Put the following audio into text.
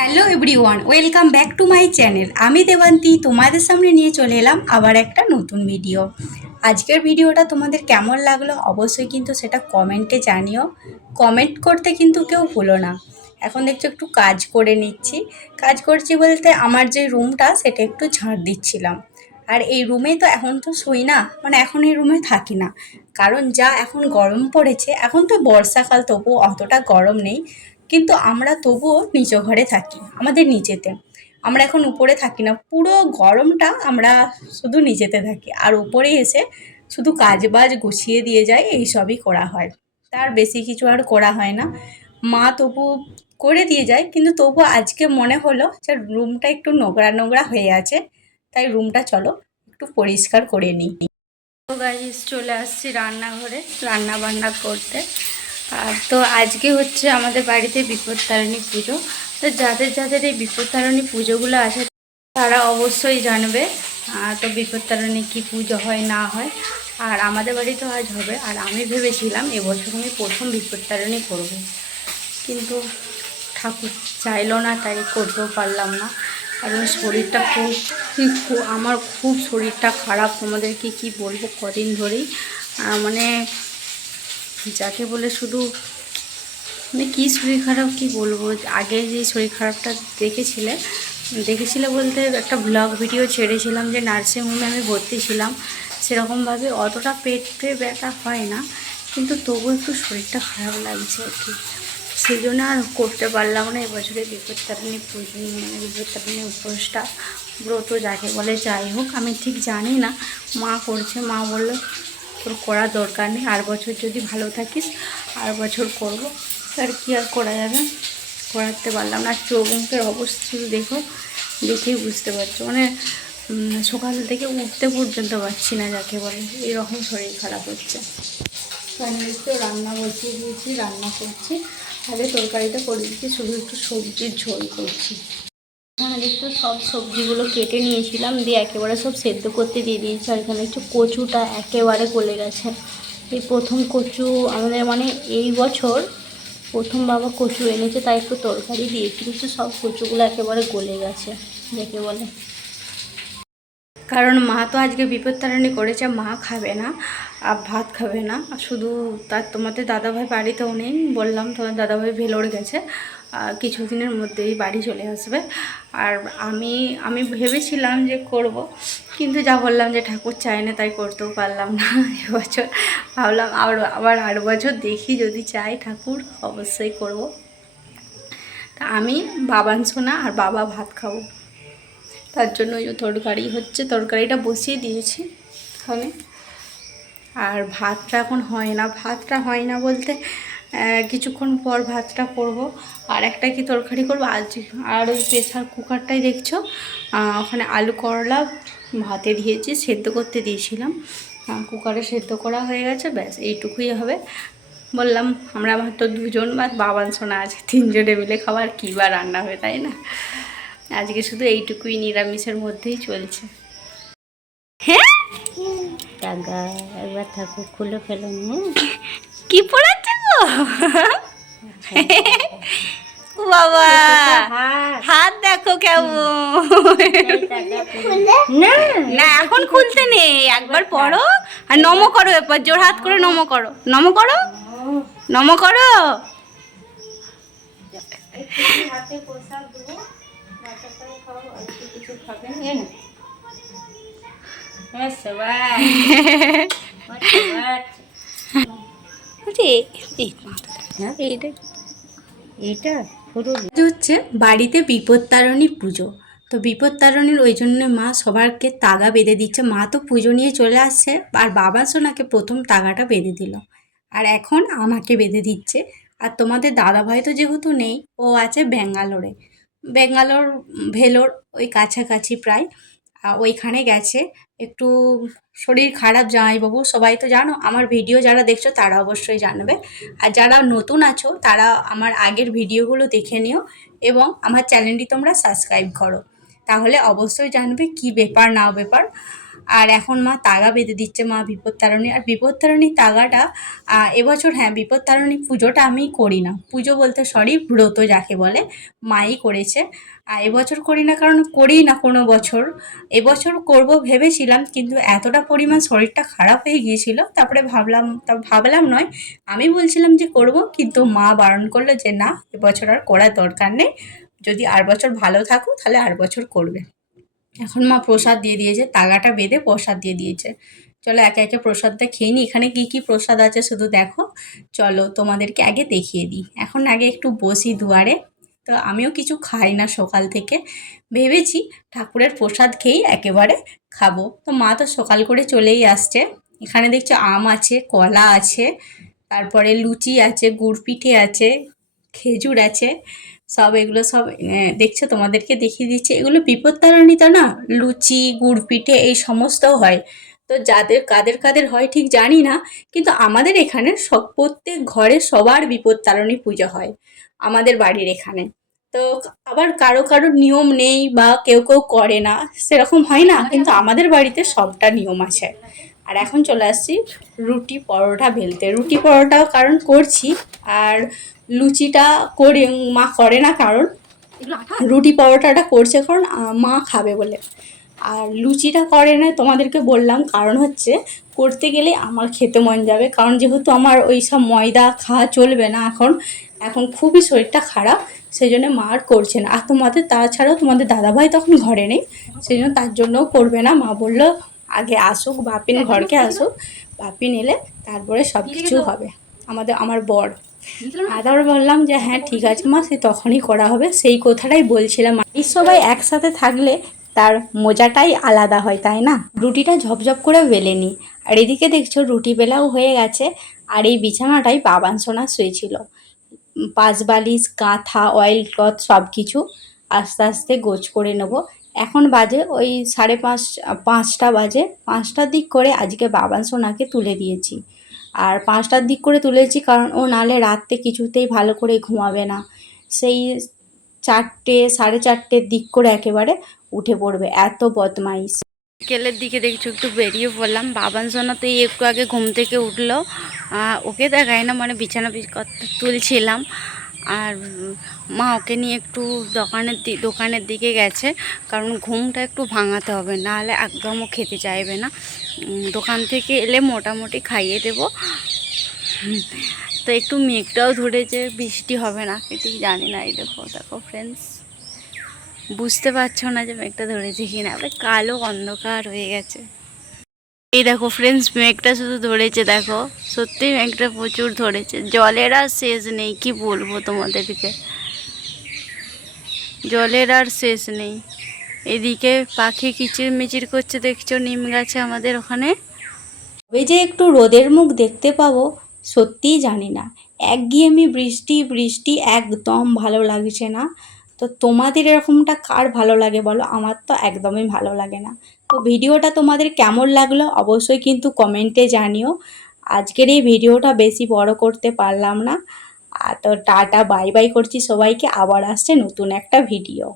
Hello everyone welcome back to my channel আমি দেবান্তি, তোমাদের সামনে নিয়ে চলে এলাম আবার একটা নতুন ভিডিও আজকের ভিডিওটা তোমাদের কেমন লাগল অবশ্যই কিন্তু সেটা কমেন্টে জানিও। কমেন্ট করতে কিন্তু কেউ ভুলো না। এখন দেখছ একটু কাজ করে নিচ্ছি। কাজ করছি বলতে আমার যে রুমটা সেটা একটু ঝাড় দিচ্ছিলাম। আর এই রুমে তো এখন তো শুই না মানে এখন এই রুমে থাকি না। কারণ যা এখন গরম পড়েছে, এখন তো বর্ষাকাল তবু অতটা গরম নেই। কিন্তু আমরা তবুও নিচ ঘরে থাকি, আমাদের নিচেতে আমরা এখন উপরে থাকি না, পুরো গরমটা আমরা শুধু নিচেতে থাকি। আর উপরে এসে শুধু কাজ বাজ গুছিয়ে দিয়ে যায় এই সবই করা হয়। তার বেশি কিছু আর করা হয় না। মা তবু করে দিয়ে যায়, কিন্তু তবু আজকে মনে হলো যে রুমটা একটু নোংরা নোংরা হয়ে আছে, তাই রুমটা চলো একটু পরিষ্কার করে নিই। তো গাইজ চলে আসছি রান্নাঘরে রান্না বান্না করতে। আর তো আজকে হচ্ছে আমাদের বাড়িতে বিপত্তারিণী পুজো। তো যাদের যাদের এই বিপত্তারিণী পুজোগুলো আছে তারা অবশ্যই জানবে তো বিপত্তারিণী কী পুজো হয়, না হয়। আর আমাদের বাড়িতে আজ হবে, আর আমি ভেবেছিলাম এবছর আমি প্রথম বিপত্তারিণী করব। কিন্তু ঠাকুর চাইলো না, তাই করতেও পারলাম না। কারণ শরীরটা খুব, আমার খুব শরীরটা খারাপ। তোমাদেরকে কি বলব? কদিন ধরেই মানে যাকে বলে শুধু মানে কী শরীর খারাপ কি বলব? আগে যে শরীর খারাপটা দেখেছিলে দেখেছিলে বলতে একটা ব্লগ ভিডিও ছেড়েছিলাম যে নার্সিংহোমে আমি ভর্তি ছিলাম। সেরকমভাবে অতটা পেটে ব্যথা হয় না, কিন্তু তবু একটু শরীরটা খারাপ লাগছে আর কি। সেই জন্য আর করতে পারলাম না, এবছরে বিপত্তারিণী পুজো মানে বিপত্তারিণী উপোসটা ব্রত যাকে বলে, যাই হোক, আমি ঠিক জানি না, মা করছে, মা বলল তোর করার দরকার নেই। আর বছর যদি ভালো থাকিস, আর বছর করব। আর কি আর করা যাবে? করাতে পারলাম না। চোখ মুখের অবস্থা দেখো, দেখেই বুঝতে পারছ। মানে সকাল থেকে উঠতে পর্যন্ত পারছি না যাকে বলে। এরকম শরীর খারাপ হচ্ছে। তো রান্না বসিয়ে দিয়েছি, রান্না করছি। আগে তরকারিটা করে দিচ্ছি। শুধু একটু সবজির ঝোল করছি। এখানে দেখতে সব সবজিগুলো কেটে নিয়েছিলাম, দিয়ে একেবারে সব সেদ্ধ করতে দিয়ে দিয়েছি, আর এখানে একটু কচুটা একেবারে গলে গেছে। এই প্রথম কচু আমাদের মানে এই বছর প্রথম বাবা কচু এনেছে, তাই একটু তরকারি দিয়েছি কিন্তু সব কচুগুলো একেবারে গলে গেছে যাকে বলে। কারণ মা তো আজকে বিপত্তারণী করেছে, মা খাবে না, আর ভাত খাবে না শুধু তার তোমাদের দাদাভাই বাড়িতেও নেই, বললাম তোমার দাদাভাই ভেলোর গেছে কিছুদিনের মধ্যেই বাড়ি চলে আসবে। আর আমি আমি ভেবেছিলাম যে করব, কিন্তু যা বললাম যে ঠাকুর চায় না, তাই করতেও পারলাম না। এবছর ভাবলাম আর আবার আট বছর দেখি যদি চাই ঠাকুর, অবশ্যই করব। তা আমি বাবান সোনা আর বাবা ভাত খাব। তার জন্য ওই তরকারি হচ্ছে, তরকারিটা বসিয়ে দিয়েছি এখানে আর ভাতটা এখন হয় না, ভাতটা হয় না বলতে কিছুক্ষণ পর ভাতটা করব। আর একটা কি তরকারি করব? আজ আর ওই প্রেশার কুকারটাই দেখছ? ওখানে আলু করলা ভাতে দিয়েছি সেদ্ধ করতে দিয়েছিলাম। কুকারে সেদ্ধ করা হয়ে গেছে ব্যাস এইটুকুই হবে। বললাম আমরা আমার তো দুজন বা বাবান সোনা আছে তিনজনে মিলে খাবার কী বা রান্না হবে তাই না? আজকে শুধু এইটুকুই নিরামিষের মধ্যেই চলছে। হ্যাঁ? একবার ঠাকুর খুলে ফেলুন হ্যাঁ? কি ও বাবা হাত দেখো কেমন? না। না এখন খুলতে নেই একবার পড়ো আর নম করো এরপর জোর হাত করে নম করো। নম করো? নম করো? খাব আরে। হ্যাঁ? এইটা এটা হচ্ছে বাড়িতে বিপত্তারণী পুজো। তো বিপত্তারণীর ওই জন্য মা সবারকে তাগা বেঁধে দিচ্ছে। মা তো পুজো নিয়ে চলে আসছে আর বাবা সোনাকে প্রথম তাগাটা বেঁধে দিল। আর এখন আমাকে বেঁধে দিচ্ছে। আর তোমাদের দাদাভাই তো যেহেতু নেই ও আছে ব্যাঙ্গালোরে। ব্যাঙ্গালোর ভেলোর ওই কাছাকাছি প্রায়। ওইখানে গেছে। একটু শরীর খারাপ জামাইবাবু, সবাই তো জানো, আমার ভিডিও যারা দেখছ তারা অবশ্যই জানবে। আর যারা নতুন আছো, তারা আমার আগের ভিডিওগুলো দেখে নিও এবং আমার চ্যানেলটি তোমরা সাবস্ক্রাইব করো। তাহলে অবশ্যই জানবে কি ব্যাপার, না ব্যাপার। আর এখন মা তাগা বেঁধে দিচ্ছে মা বিপত্তারণী আর বিপত্তারণী তাগাটা এবছর হ্যাঁ বিপত্তারণী পুজোটা আমি করি না। পুজো বলতে সরি ব্রত যাকে বলে, মাই করেছে। আর এবছর করি না কারণ করি না কোনো বছর। এবছর করব ভেবেছিলাম, কিন্তু এতটা পরিমাণ শরীরটা খারাপ হয়ে গিয়েছিল, তারপরে ভাবলাম, তা ভাবলাম নয়। আমি বলছিলাম যে করব, কিন্তু মা বারণ করল যে না, এবছর আর করার দরকার নেই। যদি আর বছর ভালো থাকো, তাহলে আর বছর করবে। এখন মা প্রসাদ দিয়ে দিয়েছে, তাগাটা বেঁধে প্রসাদ দিয়ে দিয়েছে। চলো একে একে প্রসাদটা খেয়ে নিই এখানে কী কী প্রসাদ আছে শুধু দেখো। চলো তোমাদেরকে আগে দেখিয়ে দিই। এখন আগে একটু বসি দুয়ারে। তো আমিও কিছু খাই না সকাল থেকে। ভেবেছি ঠাকুরের প্রসাদ খেয়েই একেবারে খাব। তো মা তো সকাল করে চলেই আসছে। এখানে দেখছ আম আছে, কলা আছে, তারপরে লুচি আছে, গুড় পিঠে আছে, খেজুর আছে। সব এগুলো সব দেখছ তোমাদেরকে দেখিয়ে দিচ্ছে। এগুলো বিপত্তারণিত না? লুচি, গুড় পিঠে এই সমস্ত হয়। তো যাদের কাদের কাদের হয় ঠিক জানি না, কিন্তু আমাদের এখানে সব, প্রত্যেক ঘরে সবার বিপত্তারণী পুজো হয় আমাদের বাড়ির এখানে। তো আবার কারও কারও নিয়ম নেই বা কেউ কেউ করে না, সেরকম হয় না, কিন্তু আমাদের বাড়িতে সবটা নিয়ম আছে। আর এখন চলে আসছি রুটি পরোটা বেলতে রুটি পরোটাও কারণ করছি আর লুচিটা করে মা করে না কারণ। রুটি পরোটাটা করছে কারণ মা খাবে বলে। আর লুচিটা করে না তোমাদেরকে বললাম কারণ হচ্ছে করতে গেলে আমার খেতে মন যাবে। কারণ যেহেতু আমার ওই সব ময়দা খাওয়া চলবে না এখন এখন খুবই শরীরটা খারাপ সেই জন্য মা আর করছে না। আর তোমাদের তাছাড়াও তোমাদের দাদাভাই তখন ঘরে নেই সেই জন্য তার জন্যও করবে না। মা বলল আগে আসুক বাপিন ঘরকে আসুক বাপিন এলে তারপরে সব কিছু হবে। আমাদের আমার বর। তারপর বললাম যে হ্যাঁ ঠিক আছে মা সে তখনই করা হবে। সেই কথাটাই বলছিলাম। এই সবাই একসাথে থাকলে তার মজাটাই আলাদা হয় তাই না? রুটিটা ঝপঝপ করে বেলে নিই আর এদিকে দেখছ রুটি বেলাও হয়ে গেছে। আর এই বিছানাটাই বাবান সোনা শুয়েছিল। পাঁচ বালিশ কাঁথা অয়েল ক্লথ সব কিছু আস্তে আস্তে গোছ করে নেব। এখন বাজে ওই সাড়ে পাঁচ, পাঁচটা বাজে। পাঁচটার দিক করে আজকে বাবান সোনাকে তুলে দিয়েছি। আর পাঁচটার দিক করে তুলেছি কারণ ও নালে রাত্রে কিছুতেই ভালো করে ঘুমাবে না। সেই চারটে, সাড়ে চারটের দিক করে একেবারে উঠে পড়বে। এত বদমাইশ। বিকেলের দিকে দেখছি, একটু বেরিয়ে পড়লাম। বাবান সোনা তো একটু আগে ঘুম থেকে উঠল। ওকে দেখায় না মানে বিছানা তুলছিলাম। আর মা ওকে নিয়ে একটু দোকানের দোকানের দিকে গেছে। কারণ ঘুমটা একটু ভাঙাতে হবে, নাহলে একদমও খেতে চাইবে না। দোকান থেকে এলে মোটামুটি খাইয়ে দেবো। তো একটু মেঘটাও ধরেছে, বৃষ্টি হবে না কি ঠিক জানি না। এই দেখো দেখো ফ্রেন্ডস বুঝতে পারছ না যে মেঘটা ধরেছে কিনা। আবার কালো অন্ধকার হয়ে গেছে। এই দেখো ফ্রেন্ডস মেঘটা শুধু ধরেছে, দেখো। সত্যি মেঘটা প্রচুর ধরেছে। জলের আর শেষ নেই, কি বলব তোমাদেরকে? জলের আর শেষ নেই। এদিকে পাখি কিচির মিচির করছে, দেখছ নিম গাছে আমাদের ওখানে? তবে যে একটু রোদের মুখ দেখতে পাবো, সত্যিই জানি না। একঘেয়েমি বৃষ্টি বৃষ্টি একদম ভালো লাগছে না। তো তোমাদের এরকমটা কার ভালো লাগে বলো? আমার তো একদমই ভালো লাগে না। তো ভিডিওটা তোমাদের কেমন লাগল অবশ্যই কিন্তু কমেন্টে জানিও। আজকের এই ভিডিওটা বেশি বড় করতে পারলাম না। তো টাটা, বাই বাই করছি সবাইকে। আবার আসছে নতুন একটা ভিডিও।